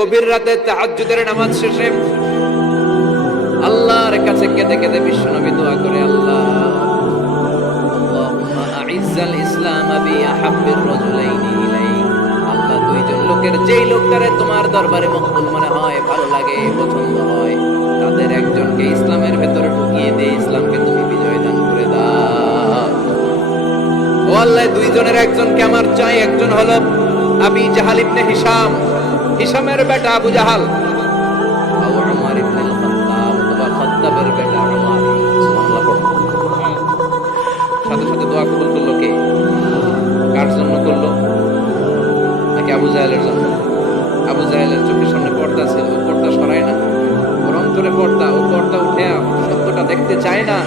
গভীর রাতে তাহাজ্জুদের নামাজ শেষে আল্লাহর কাছে কেঁদে কেঁদে বিশ্বনবী দোয়া করে, আল্লাহ আল্লাহুম্মা আইজ্জাল ইসলাম বি আহাব্বির রাজুলাইনি ইলাইক। আল্লাহ, দুইজন লোকের যেই লোকটারে তোমার দরবারে মকবুল মনে হয়, ভালো লাগে, পছন্দ হয়, তাদের একজনকে ইসলামের ভেতরে ঢুকিয়ে দে, ইসলামকে তুমি বিজয় দান করে দাও। ও আল্লাহ, দুইজনের একজনকে আমার চাই। একজন হলো আবি জাহাল ইবনে হিশাম, হিশামের বেটা আবু জাহাল, আবু উমর ইবনে খাত্তাব অথবা খাত্তাবের বেটা উমর। সুবহানাল্লাহ পড়ো। সাথে সাথে দোয়া কবুল করলো কে? কার জন্য করলো? নাকি আবু জাহেলের জন্য? আবু জাহেলের চোখের সামনে পর্দা ছিল, ও পর্দা সরায় না, ওর অন্তরে পর্দা, ও পর্দা উঠে সত্যটা দেখতে চায় না।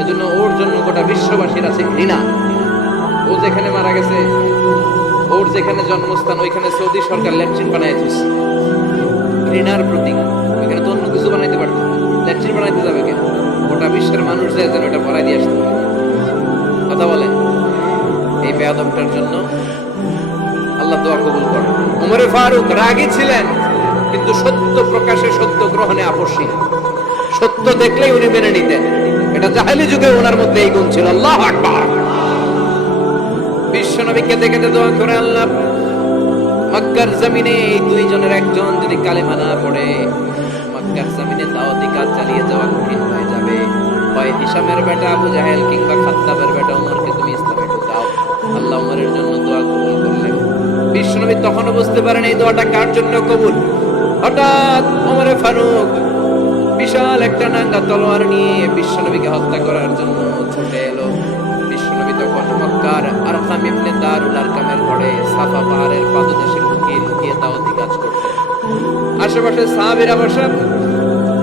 এজন্য ওর জন্য গোটা বিশ্ববাসীর আছে ঘৃণা। ও যেখানে মারা গেছে, ওর যেখানে জন্মস্থান, ওইখানে সৌদি সরকার ল্যাট্রিন বানাই দিয়েছে, ঘৃণার প্রতীক। ওইখানে তো অন্য কিছু বানাইতে পারতো, ল্যাট্রিন বানাইতে যাবে কেন? গোটা বিশ্বের মানুষ যায় যেন এটা ভরাই দিয়ে আসতে পারে। কথা বলেন, এই বেয়াদবটার জন্য আল্লাহ দোয়া কবুল করেন। উমরে ফারুক রাগী ছিলেন, কিন্তু সত্য প্রকাশে, সত্য গ্রহণে আপসহীন। সত্য দেখলেই উনি মেনে নিতেন। এটা জাহেলি যুগে ওনার মধ্যে এই গুণ ছিল। আল্লাহু আকবার। বিশ্বনবী কেঁদে কেঁদে দোয়া করে, আল্লাহ, মক্কার জমিনে এই দুইজনের একজন যদি কালেমা না পড়ে, মক্কার জমিনে দাওয়াতি কাজ চালিয়ে যাওয়া কঠিন হয়ে যাবে। হয় হিশামের বেটা আবু জাহেল কিংবা খাত্তাবের বেটা ওমরকে তুমি ইসলামে ঢুকাও। আল্লাহ ওমরের জন্য দোয়া কবুল করলেন। বিশ্বনবী তখনও বুঝতে পারেন এই দোয়াটা কার জন্য কবুল। হঠাৎ ওমরে ফারুক বিশাল একটা নাঙ্গা তলোয়ার নিয়ে বিশ্বনবীকে হত্যা করার জন্য ছুটে এলো। বিশ্বনবী তখন মক্কার আরকাম ইবনে দারুল আরকামের ঘরে সাফা পাহাড়ের পাদদেশে লুকিয়ে লুকিয়ে দাওয়াতি কাজ করতেন। আশেপাশে সাহাবীরা বসা।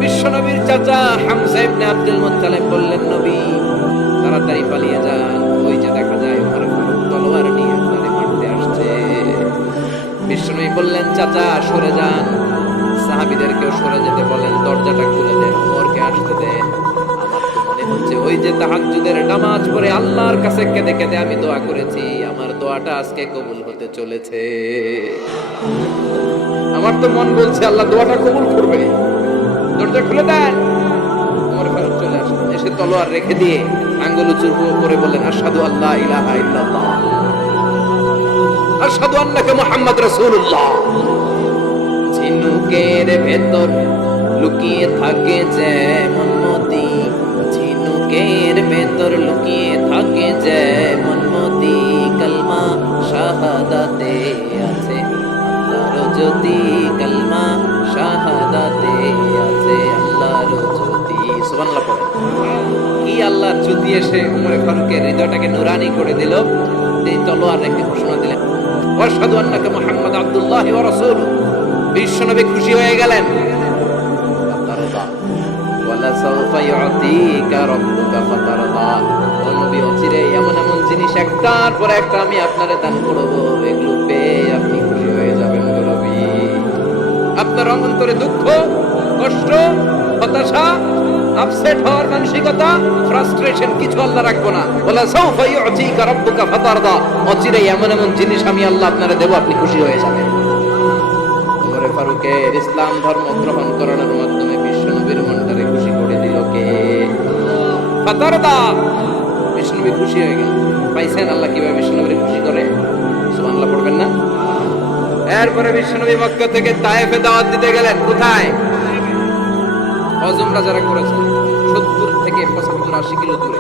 বিশ্বনবীর চাচা হামজা ইবনে আব্দুল মুত্তালিব বললেন, নবী তাড়াতাড়ি পালিয়ে যান, ওই যে দেখা যায় ওমরে ফারুক তলোয়ার নিয়ে আপনারে মারতে আসছে। বিশ্বনবী বললেন, চাচা সরে যান। সাহাবীদেরকেও সরে যেতে বলেন, দরজাটা খুলে দেন, ওমরকে আসতে দেন। আমার তো মনে হচ্ছে ওই যে তাহাজ্জুদের নামাজ পড়ে আল্লাহর কাছে কেঁদে কেঁদে আমি দোয়া করেছি, আমার দোয়াটা আজকে কবুল হতে চলেছে। আমার তো মন বলছে আল্লাহ দোয়াটা কবুল করবে। দরজা খুলে দেন। ওমর ফারুক চলে আসলেন, এসে তলোয়ার রেখে দিয়ে আঙ্গুল উঁচু করে বললেন, আশহাদু আল্লা ইলাহা ইল্লাল্লাহ, আশহাদু আন্নাকা মুহাম্মাদ রাসূলুল্লাহ। ঝিনুকের ভেতর লুকিয়ে থাকে যেমন মতি, ঝিনুকের ভেতর লুকিয়ে থাকে যেমন মতি, কালমা শাহাদাতে আছে আল্লাহর জ্যোতি, কালমা শাহাদাতে আছে আল্লাহর জ্যোতি। সুবহানাল্লাহ পড়েন। কি আল্লাহর জ্যোতি এসে ওমর ফারুকের হৃদয়টাকে নুরানি করে দিল। এই তলোয়ার রেখে ঘোষণা দিলেন, আশহাদু আন্নাকা মুহাম্মাদ আবদুল্লাহি ওয়া রাসূলুহু। বিশ্বনবী খুশি হয়ে গেলেন। ফাতারদা ওয়ালা সাওফা ইউতিকা রাব্বুকা ফাতারদা। ও নবী, অচিরে এমন এমন জিনিস একটার পর একটা আমি আপনারে দান করব, এগুলো পেয়ে আপনি খুশি হয়ে যাবেন গো নবী। আপনার অন্তরে দুঃখ, কষ্ট, হতাশা, আপসেট হওয়ার মানসিকতা, ফ্রাস্ট্রেশন কিছু আল্লাহ রাখবো না। ওয়ালা সাওফা ইউতিকা রাব্বুকা ফাতারদা। অচিরে এমন এমন জিনিস আমি আল্লাহ আপনারে দেব, আপনি খুশি হয়ে যাবেন। ফারুকের ইসলাম ধর্ম গ্রহণ করানোর মাধ্যমে বিশ্বনবীর মনটারে খুশি করে দিল কে? ফাতারদা। বিশ্বনবী খুশি হয়ে গেল। পাইছেন আল্লাহ কিভাবে বিশ্বনবীর খুশি করে? সুবহানাল্লাহ পড়বেন না? এরপরে বিশ্বনবী মক্কা থেকে তায়েফে দাওয়াত দিতে গেলেন। কোথায়? হজ উমরা যারা করেছেন 70 থেকে 75-80 কিলো দূরে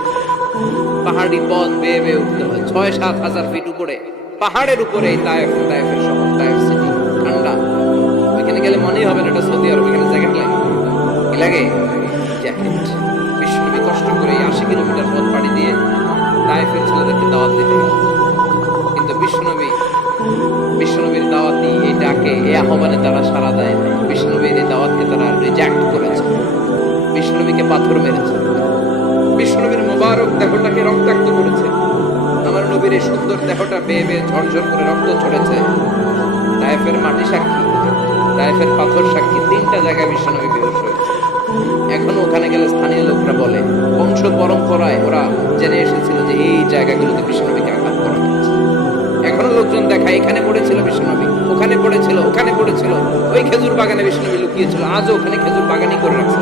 পাহাড়ি পথ বেয়ে বেয়ে উঠতে হয়। 6-7 হাজার ফিট উপরে পাহাড়ের উপরে তায়েফের শহর, তায়েফ সিটি। ঠান্ডা, ওইখানে গেলে মনেই হবে না এটা সৌদি আরব। এখানে জ্যাকেট লাগে, কি লাগে? জ্যাকেট। বিশ্বনবী কষ্ট করে 80 কিলোমিটার পথ পাড়ি দিয়ে তায়েফের ছেলেদেরকে দাওয়াত দিতে গেলেন। কিন্তু বিশ্বনবীর দাওয়াতি এই ডাকে, এই আহ্বানে তারা সাড়া দেয়। বিশ্বনবীর এই দাওয়াতকে তারা রিজেক্ট করেছে, বিশ্বনবীকে পাথর মেরেছে, বিশ্বনবীর মোবারক দেহটাকে রক্তাক্ত করেছে। আমার নবীর এই সুন্দর দেহটা বেয়ে বেয়ে ঝরঝর করে রক্ত ঝরেছে। তায়েফের মাটি সাক্ষী, তায়েফের পাথর সাক্ষী। 3টা জায়গায় বিশ্বনবী বেহুশ হয়েছে। এখনো ওখানে গেলে স্থানীয় লোকরা বলে, বংশ পরম্পরায় ওরা জেনে এসেছিল যে এই জায়গাগুলোতে বিশ্বনবীকে আঘাত করা হয়েছে। এখনো লোকজন দেখায় এখানে পড়েছিল বিশ্বনবী, ওখানে পড়েছিল, ওখানে পড়েছিল। ওই খেজুর বাগানে বিষ্ণু নবী লুকিয়েছিল, আজও ওখানে খেজুর বাগানই করে রাখছে।